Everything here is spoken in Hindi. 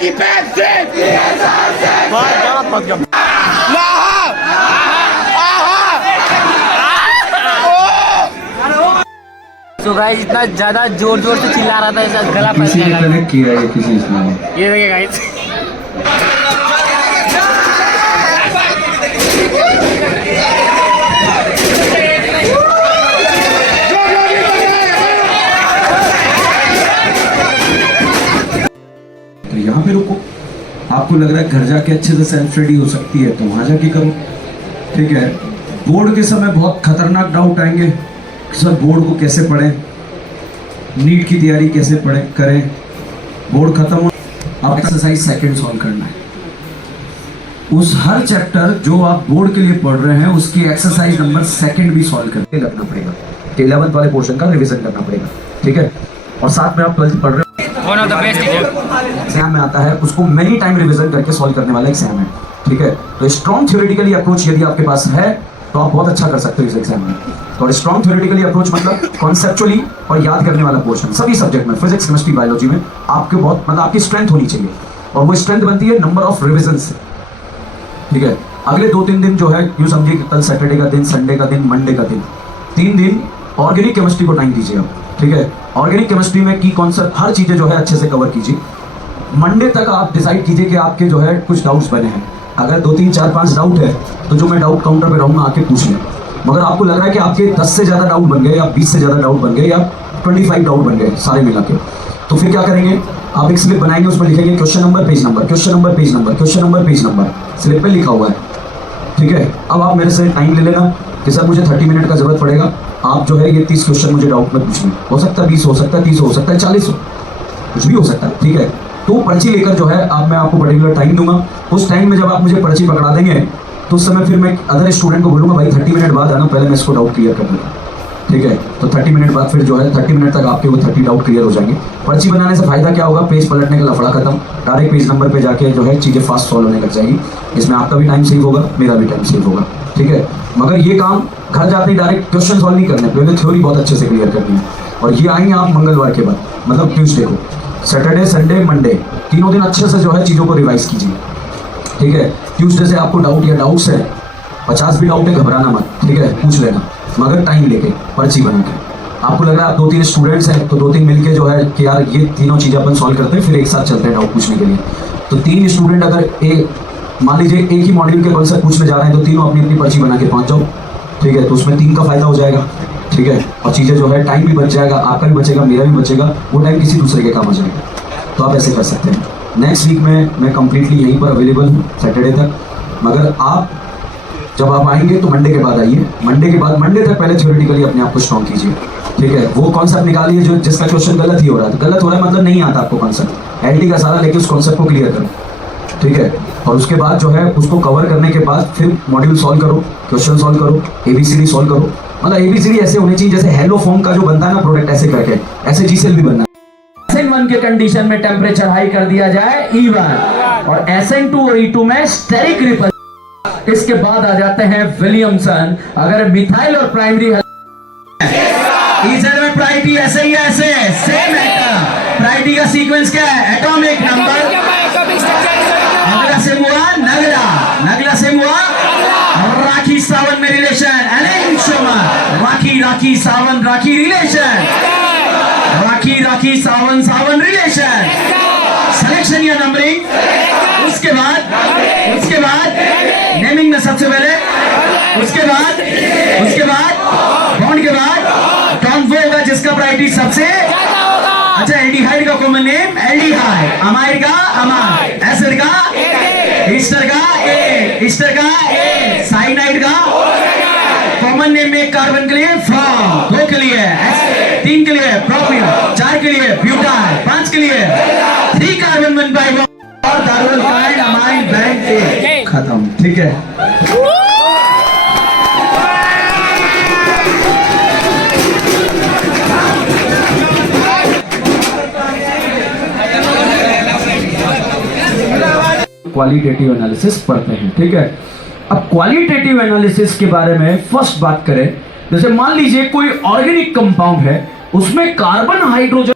की पैसे तो गाइस इतना ज्यादा जोर जोर से चिल्ला रहा था ऐसा गला फंस किसी ने गया। कनेक्ट किया है किसी इसने। ये देखिए गाइस तो यहाँ पे रुको, आपको लग रहा है घर जाके अच्छे से सेल्फ स्टडी हो सकती है तो वहां जाके करो, ठीक है। बोर्ड के समय बहुत खतरनाक डाउट आएंगे, सर बोर्ड को कैसे पढ़ें, नीट की तैयारी कैसे पढ़ें करें, बोर्ड खत्म हो, आप एक्सरसाइज सेकंड सॉल्व करना है। उस हर चैप्टर जो आप बोर्ड के लिए पढ़ रहे हैं उसकी एक्सरसाइज नंबर सेकंड भी सॉल्व करके लगना पड़ेगा। 11th वाले पोर्शन का रिवीजन करना पड़ेगा, ठीक है। और साथ में आप 12th पढ़ रहे हो, one of the best teacher exam में आता है, उसको मेनी टाइम रिवीजन करके सॉल्व करने वाला एग्जाम है, ठीक है। तो स्ट्रॉन्ग थ्योरेटिकली अप्रोच यदि आपके पास है तो आप बहुत अच्छा कर सकते हो इस एग्जाम में। तो स्ट्रॉन्ग थ्योरेटिकली अप्रोच मतलब कॉन्सेप्चुअली और याद करने वाला पोर्शन सभी सब्जेक्ट में, फिजिक्स केमिस्ट्री बायोलॉजी में आपके बहुत मतलब आपकी स्ट्रेंथ होनी चाहिए, और वो स्ट्रेंथ बनती है नंबर ऑफ रिविजन से, ठीक है। अगले 2-3 दिन जो है यूँ समझिए कि कल सैटरडे का दिन, संडे का दिन, मंडे का दिन, 3 दिन ऑर्गेनिक केमिस्ट्री को टाइम दीजिए आप, ठीक है। ऑर्गेनिक केमिस्ट्री में की कॉन्सेप्ट हर चीज़ें जो है अच्छे से कवर कीजिए। मंडे तक आप डिसाइड कीजिए कि आपके जो है कुछ डाउट्स बने हैं, अगर 2, 3, 4, 5 डाउट है तो जो मैं डाउट काउंटर पे रहूँगा आके पूछ लें। मगर आपको लग रहा है कि आपके 10 से ज़्यादा डाउट बन गए या 20 से ज़्यादा डाउट बन गए या 25 डाउट बन गए सारे मिला के, तो फिर क्या करेंगे, आप एक स्लिप बनाएंगे, उसमें लिखेंगे question number page number, question number page number, question number page number, slip पे लिखा हुआ है, ठीक है। अब आप मेरे से टाइम ले लेना कि सर मुझे 30 मिनट का जरूरत पड़ेगा, आप जो है ये 30 क्वेश्चन मुझे डाउट में पूछना, हो सकता है 20, हो सकता है 30, हो सकता है 40, कुछ भी हो सकता है, ठीक है। तो पर्ची लेकर जो है अब मैं आपको पर्टिकुलर टाइम दूंगा, उस टाइम में जब आप मुझे पर्ची पकड़ा देंगे तो उस समय फिर मैं अदर स्टूडेंट को बोलूँगा भाई 30 मिनट बाद आना, पहले मैं इसको डाउट क्लियर कर दूँगा, ठीक है। तो 30 मिनट बाद फिर जो है 30 मिनट तक आपके वो 30 डाउट क्लियर हो जाएंगे। पर्ची बनाने से फायदा क्या होगा, पेज पलटने का लफड़ा खत्म, डायरेक्ट पेज नंबर पे जाके जो है चीज़ें फास्ट सॉल्व होने लग जाएगी। इसमें आपका भी टाइम सेव होगा, मेरा भी टाइम सेव होगा, ठीक है। मगर ये काम घर जाते ही डायरेक्ट क्वेश्चन सॉल्व नहीं करने, पहले थ्योरी बहुत अच्छे से क्लियर करनी है। और ये आएंगे आप मंगलवार के बाद, मतलब ट्यूसडे को, सैटरडे संडे मंडे, तीनों दिन अच्छे से जो है चीज़ों को रिवाइज कीजिए, ठीक है। ट्यूसडे से आपको डाउट या डाउट्स है, 50 भी डाउट है, घबराना मत, ठीक है, पूछ लेना, मगर टाइम लेके पर्ची बना के। आपको लग रहा है आप 2-3 स्टूडेंट्स हैं तो 2-3 मिलके जो है कि यार ये तीनों चीज़ें अपन सॉल्व करते हैं, फिर एक साथ चलते हैं डाउट पूछने के लिए। तो 3 स्टूडेंट अगर मान लीजिए एक ही मॉड्यूल के कॉन्सेप्ट पूछने जा रहे हैं तो तीनों अपनी अपनी पर्ची बना के पहुँच जाओ, ठीक है। तो उसमें 3 का फायदा हो जाएगा, ठीक है। और चीज़ें जो है टाइम भी बच जाएगा, आपका भी बचेगा, मेरा भी बचेगा, वो टाइम किसी दूसरे के काम आ जाएगा। तो आप ऐसे कर सकते हैं। नेक्स्ट वीक में मैं कम्प्लीटली यहीं पर अवेलेबल हूँ सैटरडे तक, मगर आप जब आप आएंगे तो मंडे के बाद आइए, मंडे के बाद मंडे तक पहले थ्योरेटिकली अपने आप को स्ट्रॉन्ग कीजिए, ठीक है। वो कॉन्सेप्ट निकालिए जो जिसका क्वेश्चन गलत ही हो रहा है, गलत हो रहा है मतलब नहीं आता आपको कॉन्सेप्ट, एलटी का सारा लेके उस कॉन्सेप्ट को क्लियर करो, ठीक है। और उसके बाद जो है उसको कवर करने के बाद फिर मॉड्यूल सॉल्व करो, क्वेश्चन सॉल्व करो, ABCD सॉल्व करो। मतलब ABCD ऐसे होने चाहिए जैसे हेलो फॉर्म का जो बनता है ना प्रोडक्ट, ऐसे करके ऐसे जीसेल भी बनना है। SN1 के कंडीशन में टेम्परेचर हाई कर दिया जाए E1, और SN2 और E2 में स्टेरिक रिपल। इसके बाद आ जाते हैं विलियमसन। अगर मिथाइल और प्राइमरी ईथर में प्रायोरिटी ऐसे ही ऐसे सेम है, प्रायोरिटी का सीक्वेंस क्या है, एटॉमिक नंबर, नगला से हुआ नगला, नगला से हुआ राखी सावन में रिलेशन, राखी राखी सावन राखी रिलेशन, राखी राखी सावन सावन रिलेशन, सिलेक्शन या नंबरिंग। उसके बाद नेमिंग में सबसे पहले, उसके बाद बॉन्ड के बाद टर्म वो होगा जिसका प्रायोरिटी सबसे अच्छा। एल्डिहाइड का कॉमन नेम एल्डिहाइड, अमाइड का अमाइड, एसिड का ईस्टर का साइनाइड का कॉमन नेम में कार्बन के लिए फ्रॉम, 2 के लिए 3 के लिए प्रोपिन, 4 के लिए ब्यूटाइल, 5 के लिए 3 कार्बन 1 by 1 और कार्बोनाइड अमाइड बैंक खत्म, ठीक है। क्वालिटेटिव एनालिसिस पढ़ते हैं, ठीक है। अब क्वालिटेटिव एनालिसिस के बारे में फर्स्ट बात करें, जैसे मान लीजिए कोई ऑर्गेनिक कंपाउंड है, उसमें कार्बन हाइड्रोजन